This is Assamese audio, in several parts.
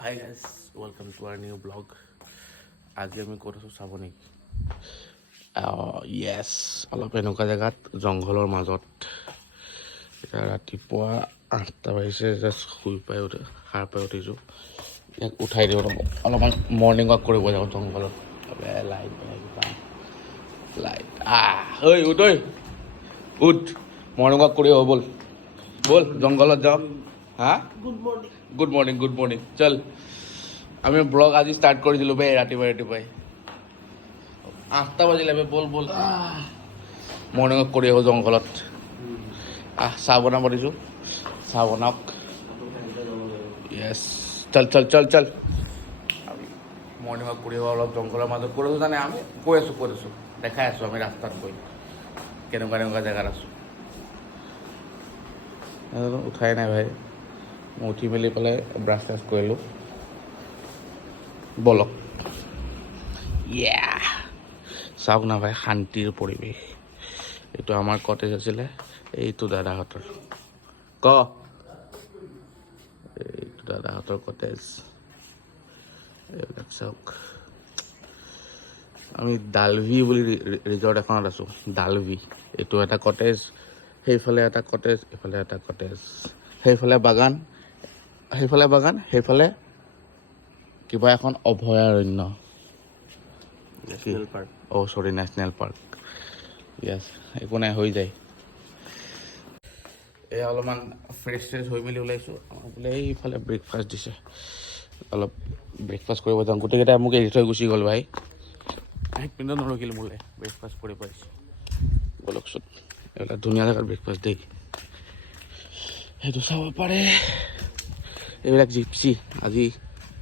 Hi guys, welcome to our new vlog. আজি আমি ক'ত আছোঁ চাব নেকি? য়েছ, অলপ এনেকুৱা জেগাত জংঘলৰ মাজত। এতিয়া ৰাতিপুৱা 8টা বাজিছে, জাষ্ট সাৰ পাই উঠিছোঁ। ইয়াক উঠাই দিওঁ অলপমান মৰ্ণিং ৱাক কৰিব যাওঁ জংঘলত। লাইট ঐ উঠ মৰ্ণিং ৱাক কৰি ব'ল জংঘলত যাওঁ। হা গুড মৰ্ণিং চল। আমি ব্লগ আজি ষ্টাৰ্ট কৰিছিলোঁ বে ৰাতিপুৱাই 8টা বাজিলে বে ব'ল মৰ্ণিং ৱাক কৰি আহোঁ জংঘলত। চাহ বনাব দিছোঁ, চাহ বনাওক। য়েছ চল আমি মৰ্ণিং ৱাক কৰি আহোঁ অলপ জংঘলৰ মাজত কৰি আছোঁ। জানে আমি কৈ আছোঁ দেখাই আছোঁ আমি ৰাস্তাত গৈ কেনেকুৱা জেগাত আছোঁ। উঠাই নাই ভাই, মই উঠি মেলি পেলাই ব্ৰাছ চাছ কৰিলোঁ। বলক চাওক না ভাই, শান্তিৰ পৰিৱেশ। এইটো আমাৰ কটেজ আছিলে, এইটো দাদাহঁতৰ এইটো দাদাহঁতৰ কটেজ। এইবিলাক চাওক, আমি ডালভি বুলি ৰিজৰ্ট এখনত আছোঁ। ডালভি, এইটো এটা কটেজ, সেইফালে এটা কটেজ, এইফালে এটা কটেজ, সেইফালে বাগান, সেইফালে কিবা এখন অভয়াৰণ্য, নেশ্যনেল পাৰ্ক। য়েছ, একো নাই, হৈ যায়। এই অলপমান ফ্ৰেছ হৈ মেলি ওলাইছোঁ। বোলে এইফালে ব্ৰেকফাষ্ট দিছে, অলপ ব্ৰেকফাষ্ট কৰিব যাওঁ। গোটেইকেইটাই মোক এৰি থৈ গুচি গ'ল ভাই, পিন্ধো নৰখিল মোলে ব্ৰেকফাষ্ট কৰি পাইছোঁ। বলকচোন, এইবিলাক ধুনীয়া জেগাত ব্ৰেকফাষ্ট দেই, সেইটো চাব পাৰে। এইবিলাক জিপচি আজি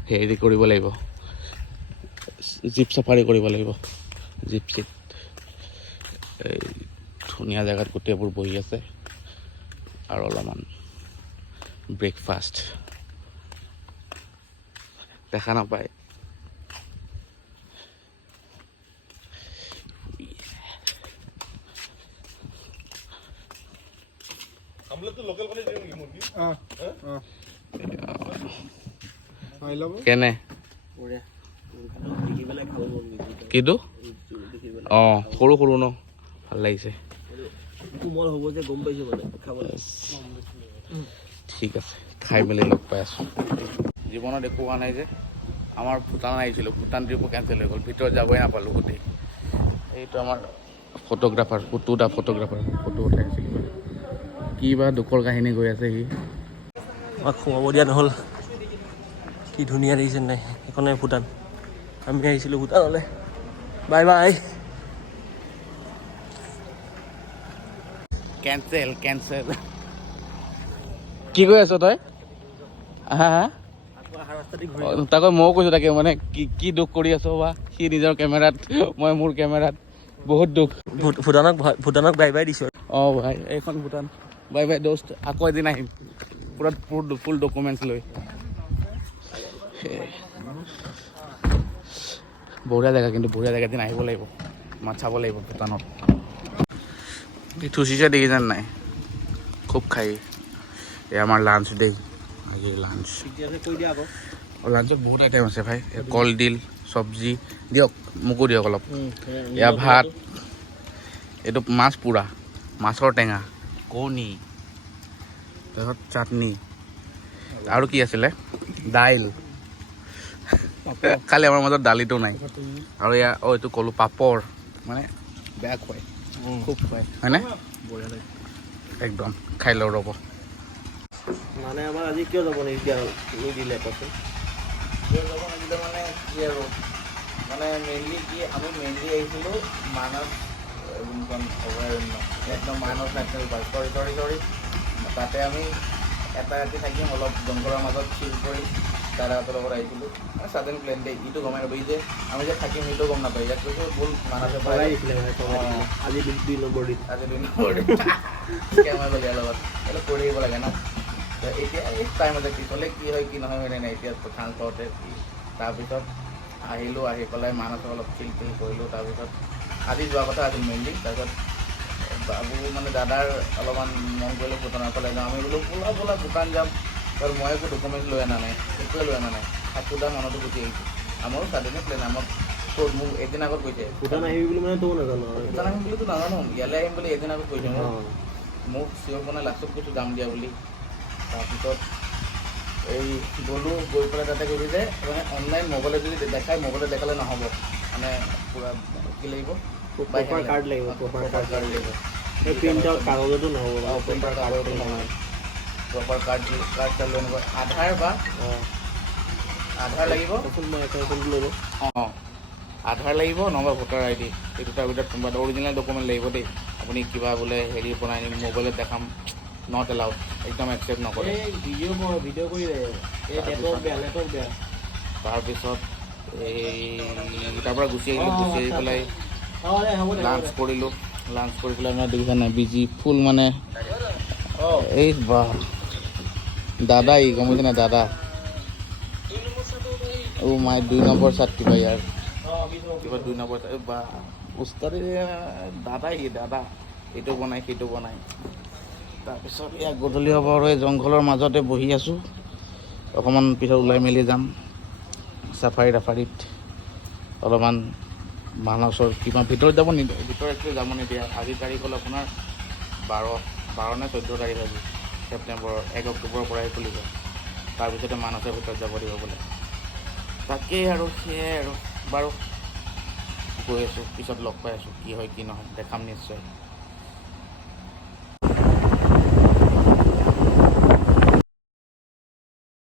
হেৰি কৰিব লাগিব, জীপ চাফাৰী কৰিব লাগিব জিপচিত। এই ধুনীয়া জেগাত গোটেইবোৰ বহি আছে আৰু অলপমান ব্ৰেকফাষ্ট দেখা নাপায়। কেনে কিটো সৰু ন, ভাল লাগিছে। ঠিক আছে, খাই মেলি লগ পাই আছোঁ। জীৱনত একো হোৱা নাই যে, আমাৰ ভূটান আহিছিলোঁ, ভূটান ট্ৰিপো কেঞ্চেল হৈ গ'ল, ভিতৰত যাবই নাপালোঁ গোটেই। এইটো আমাৰ ফটোগ্ৰাফাৰ, ফটো উঠাই আছিলোঁ। কি বা দুখৰ কাহিনী গৈ আছে সি। আমাক সোমাব দিয়া নহ'ল। কি ধুনীয়া দেখিছে নাই, সেইখনে ভূটান। আমি আহিছিলোঁ ভূটানলৈ। বাই কেঞ্চেল কি কৈ আছ তই? হা তাকৈ ময়ো কৈছোঁ তাকে, মানে কি দুখ কৰি আছ বা। সি নিজৰ কেমেৰাত, মই মোৰ কেমেৰাত, বহুত দুখ। ভূটানক বাই দিছোঁ। ভাই, এইখন ভূটান। বাই দোস্ত, আকৌ এদিন আহিম পুৰা ফুল ডকুমেণ্টছ লৈ। বঢ়িয়া জেগা, কিন্তু বঢ়িয়া জেগা এদিন আহিব লাগিব, চাব লাগিব ভূটানত। থুচিছে দেখিছেন নাই, খুব খাই। এই আমাৰ লাঞ্চ দেই, আজিৰ লাঞ্চত বহুত আইটেম আছে ভাই। কলডিল, চব্জি দিয়ক, মোকো দিয়ক অলপ। এয়া ভাত, এইটো মাছ পুৰা, মাছৰ টেঙা, কণী, তাৰপিছত চাটনি, আৰু কি আছিলে, দাইল। খালি আমাৰ মাজত দালিটো নাই। আৰু এয়া এইটো ক'লোঁ পাপৰ, মানে বেয়া খুৱাই, খুব খুৱাই, হয়নে? বঢ়িয়া লাগে একদম। খাই লওঁ ৰ'ব। মানে আমাৰ আজি কিয় যাব নিদিলে কচোন? কিয় যাব নিদিলে মানে কি আৰু, মানে মেইনলি আহিছিলোঁ মানস যোনখন অভয়াৰণ্য, একদম মানস নেশ্যনেল পাৰ্ক। চৰি তাতে আমি এটা ৰাতি থাকিম, অলপ জংঘলৰ মাজত চিল কৰি দাদাহঁতৰ লগত আহিছিলোঁ। ছাডেন প্লেন দেই, ইটো গমাই নাপায় যে আমি যে থাকিম, সেইটো গম নাপায়। ইয়াত কৈছোঁ ব'ল মানসৰ পৰা আজি 2 নম্বৰ দিন। কেমেৰা বলিয়াৰ লগত এইটো কৰি থাকিব লাগে ন। এতিয়া এই টাইমতে কি ক'লে কি হয় কি নহয় হয় নাই, এতিয়া চান্স পাওঁতে। তাৰপিছত আহিলোঁ, আহি পেলাই মানসক অলপ চিল কৰিলোঁ। তাৰপিছত আজি যোৱা কথা আছিল মেইনলি। তাৰপিছত বাবু মানে দাদাৰ অলপমান মন কৰিলোঁ ভূটানৰ ফালে যাওঁ। আমি বোলো ব'লা ভূটান যাম। তাৰপিছত মই একো ডকুমেণ্টছ লৈ অনা নাই, একোৱে লৈ অনা নাই। সাতোটা মানতো গুচি আহিছোঁ আমাৰো ছাডেনে প্লেন আমাক ক'ত মোক এদিন আগত কৈছে ভূটান আহিবি বুলি মানে তয়ো নাজানো আৰু ভূটান আহিম বুলিতো নাজানো ইয়ালৈ আহিম বুলি এদিন আগত কৈছে মোক চিঞৰ বনাই লাষ্টত কৈছোঁ যাম দিয়া বুলি তাৰপিছত এই গ'লোঁ গৈ পেলাই তাতে কৈছে যে মানে অনলাইন মোবাইলত যদি দেখাই মোবাইলত দেখালে নহ'ব মানে পূৰা কি লাগিব প্ৰপাৰ কাৰ্ড লাগিব প্ৰপাৰ কাৰ্ড লাগিব এই প্ৰিণ্ট আউট কাগজতো নহ'ব প্ৰপাৰ কাৰ্ডতো নহয় প্ৰপাৰ কাৰ্ড লৈ আনিব আধাৰ বা আধাৰ লাগিব মই একাউণ্টটো লৈ লওঁ অঁ আধাৰ লাগিব নহ'বা ভোটাৰ আই ডি এই দুটাৰ ভিতৰত কোনোবা অৰিজিনেল ডকুমেণ্ট লাগিব দেই আপুনি কিবা বোলে হেৰি বনাই নিম মোবাইলত দেখাম নট এলাউড একদম একচেপ্ট নকৰে ভিডিঅ' কৰি দে এই নেটৱৰ্ক বেয়া তাৰপিছত এই তাৰ পৰা গুচি আহিলোঁ গুচি আহি পেলাই লাঞ্চ কৰিলোঁ লাঞ্চ কৰি পেলাই মানে দেখিছা নাই বিজি ফুল মানে এই বা দাদা ই গম পাইছে নাই দাদা মাই 2 নম্বৰ চাট কিবা ইয়াৰ কিবা 2 নম্বৰ চাট বা উস্তাদি দাদা এইটো বনাই সেইটো বনাই তাৰপিছত ইয়াক গধূলি হ'ব আৰু এই জংঘলৰ মাজতে বহি আছোঁ অকণমান পিছত ওলাই মেলি যাম চাফাৰীত অলপমান মানুহৰ ওচৰত কিবা ভিতৰত যাব নিদিয়ে ভিতৰত একচুৱেলি যাব নিদিয়ে আজি তাৰিখ হ'ল আপোনাৰ 12 নে 14 তাৰিখ আজি ছেপ্টেম্বৰৰ 1 অক্টোবৰৰ পৰাই খুলিব তাৰপিছতে মানসৰ ভিতৰত যাব দিব বোলে তাকেই আৰু সেয়াই আৰু বাৰু গৈ আছোঁ পিছত লগ পাই আছোঁ কি হয় কি নহয় দেখাম নিশ্চয়